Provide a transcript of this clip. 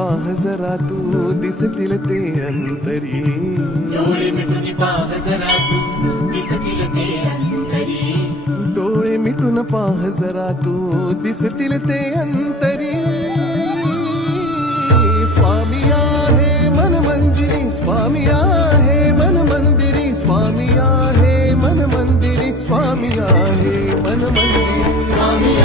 पाह जरा तू दिसतील ते अंतरी, डोळे मिटून पाह जरा तू दिसतील ते अंतरी, डोळे मिटून पाह जरा तू दिसतील ते अंतरी. स्वामी आहे मन मंदिरी, स्वामी आहे मन मंदिरी, स्वामी आहे मन मंदिरी, स्वामी आहे मन मंदिरी. स्वामी